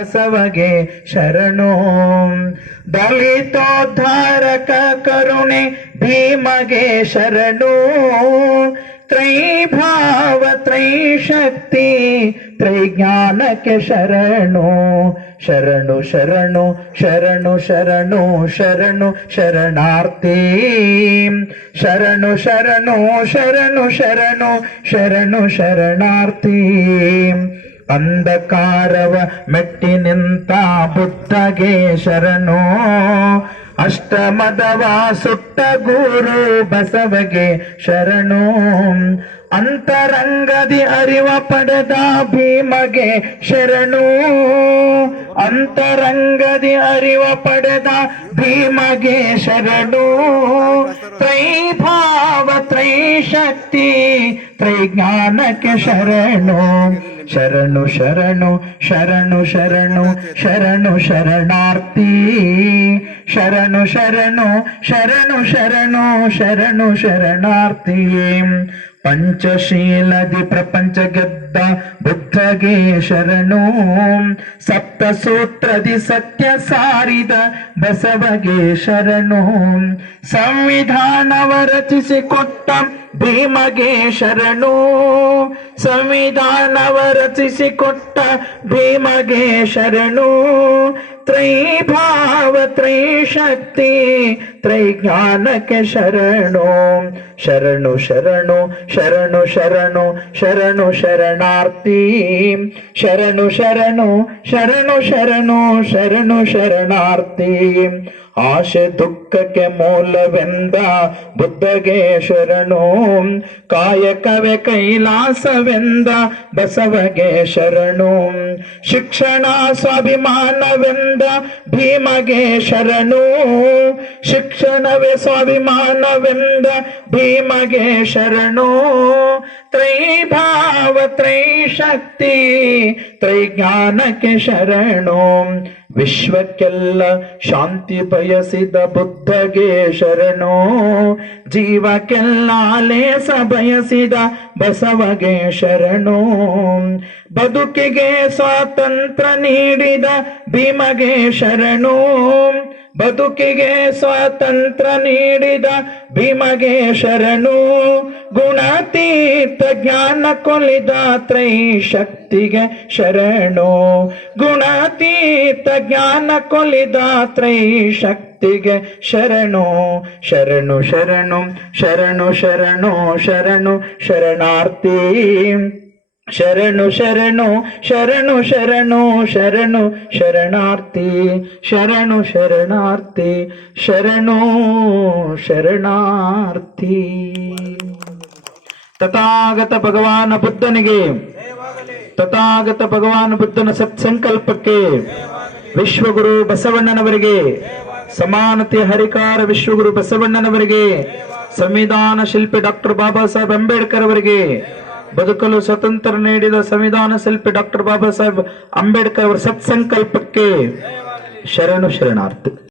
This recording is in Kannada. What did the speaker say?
ಬಸವಗೆ ಶರಣು. ದಲಿತೋದ್ಧಾರಕ ಕರುಣೆ ಭೀಮಗೆ ಶರಣು. ತ್ರೈಭಾವ, ತ್ರೈಶಕ್ತಿ, ತ್ರೈಜ್ಞಾನಕ್ಕೆ ಶರಣು. ಶರಣು ಶರಣು ಶರಣು ಶರಣು ಶರಣು, ಶರಣಾರ್ಥಿ. ಶರಣು ಶರಣು ಶರಣು ಶರಣು ಶರಣು, ಶರಣಾರ್ಥಿ. ಅಂಧಕಾರವ ಮೆಟ್ಟಿ ನಿಂತ ಬುದ್ಧಗೆ ಶರಣು ಅಷ್ಟಮದವ ಸುಟ್ಟ ಗುರು ಬಸವಗೆ ಶರಣು. ಅಂತರಂಗದಿ ಅರಿವ ಪಡೆದ ಭೀಮಗೆ ಶರಣು. ಅಂತರಂಗದಿ ಅರಿವ ಪಡೆದ ಭೀಮಗೆ ಶರಣು. ತ್ರೈ ಜ್ಞಾನಕ್ಕೆ ಶರಣು. ಶರಣು ಶರಣು ಶರಣು ಶರಣು ಶರಣು, ಶರಣಾರ್ಥಿ. ಶರಣು ಶರಣು ಶರಣು ಶರಣು ಶರಣು, ಶರಣಾರ್ಥಿ. ಪಂಚಶೀಲದಿ ಪ್ರಪಂಚ ಗೆದ್ದ ಬುದ್ಧಗೆ ಶರಣು. ಸಪ್ತ ಸೂತ್ರದಿ ಸತ್ಯ ಸಾರಿದ ಬಸವಗೆ ಶರಣು. ಸಂವಿಧಾನವ ರಚಿಸಿಕೊಟ್ಟ ಭೀಮಗೆ ಶರಣು ಸಂವಿಧಾನವ ರಚಿಸಿಕೊಟ್ಟ ಭೀಮಗೆ ಶರಣು ತ್ರೈಭಾವ, ತ್ರೈಶಕ್ತಿ, ತ್ರೈಜ್ಞಾನಕ್ಕೆ ಶರಣು ಶರಣು ಶರಣು ಶರಣು ಶರಣು ಶರಣು, ಶರಣಾರ್ಥಿ, ಶರಣು ಶರಣು ಶರಣು ಶರಣು ಶರಣು, ಶರಣಾರ್ಥಿ. ಆಶೆ ದುಃಖಕ್ಕೆ ಮೂಲವೆಂದ ಬುದ್ಧಗೆ ಶರಣು ಕಾಯಕವೇ ಕೈಲಾಸವೆಂದ ಬಸವಗೆ ಶರಣು ಶಿಕ್ಷಣ ಸ್ವಾಭಿಮಾನವೆಂದ ಭೀಮಗೆ ಶರಣು ಶಿಕ್ಷಣವೇ ಸ್ವಾಭಿಮಾನವೆಂದ ಭೀಮಗೆ ಶರಣು ತ್ರೈಭಾವ, ತ್ರೈಶಕ್ತಿ, ತ್ರೈಜ್ಞಾನಕ್ಕೆ ಶರಣು. ವಿಶ್ವಕ್ಕೆಲ್ಲ ಶಾಂತಿ ಬಯಸಿದ ಬುದ್ಧಗೆ ಶರಣು. ಜೀವಕ್ಕೆಲ್ಲ ಲೇಸ ಬಯಸಿದ ಬಸವಗೆ ಶರಣು. ಬದುಕಿಗೆ ಸ್ವಾತಂತ್ರ್ಯ ನೀಡಿದ ಭೀಮಗೆ ಶರಣು. ಬದುಕಿಗೆ ಸ್ವಾತಂತ್ರ್ಯ ನೀಡಿದ ಭೀಮಗೆ ಶರಣು. ಗುಣಾತೀತ ಜ್ಞಾನ ಕೊಲಿದ ತ್ರೈ ಶಕ್ತಿಗೆ ಶರಣು. ಗುಣಾತೀತ ಜ್ಞಾನ ಕೊಲಿದ ತ್ರೈ ಶಕ್ತಿಗೆ ಶರಣು. ಶರಣು ಶರಣು ಶರಣು ಶರಣು ಶರಣು, ಶರಣಾರ್ಥಿ. ಶರಣು ಶರಣು ಶರಣು ಶರಣು ಶರಣು, ಶರಣಾರ್ಥಿ. ಶರಣು ಶರಣಾರ್ಥಿ ಶರಣು, ಶರಣಾರ್ಥಿ. ತಥಾಗತ ಭಗವಾನ ಬುದ್ಧನಿಗೆ. ತಥಾಗತ ಭಗವಾನ್ ಬುದ್ಧನ ಸತ್ಸಂಕಲ್ಪಕ್ಕೆ ವಿಶ್ವಗುರು ಬಸವಣ್ಣನವರಿಗೆ. ಸಮಾನತೆ ಹರಿಕಾರ ವಿಶ್ವಗುರು ಬಸವಣ್ಣನವರಿಗೆ. ಸಂವಿಧಾನ ಶಿಲ್ಪಿ ಡಾಕ್ಟರ್ ಬಾಬಾ ಸಾಹೇಬ್ ಅಂಬೇಡ್ಕರ್ ಅವರಿಗೆ. ಬದುಕಲು ಸ್ವತಂತ್ರ ನೀಡಿದ ಸಂವಿಧಾನ ಶಿಲ್ಪಿ ಡಾಕ್ಟರ್ ಬಾಬಾ ಸಾಹೇಬ್ ಅಂಬೇಡ್ಕರ್ ಅವರ ಸತ್ಸಂಕಲ್ಪಕ್ಕೆ ಶರಣು ಶರಣಾರ್ಥಿ.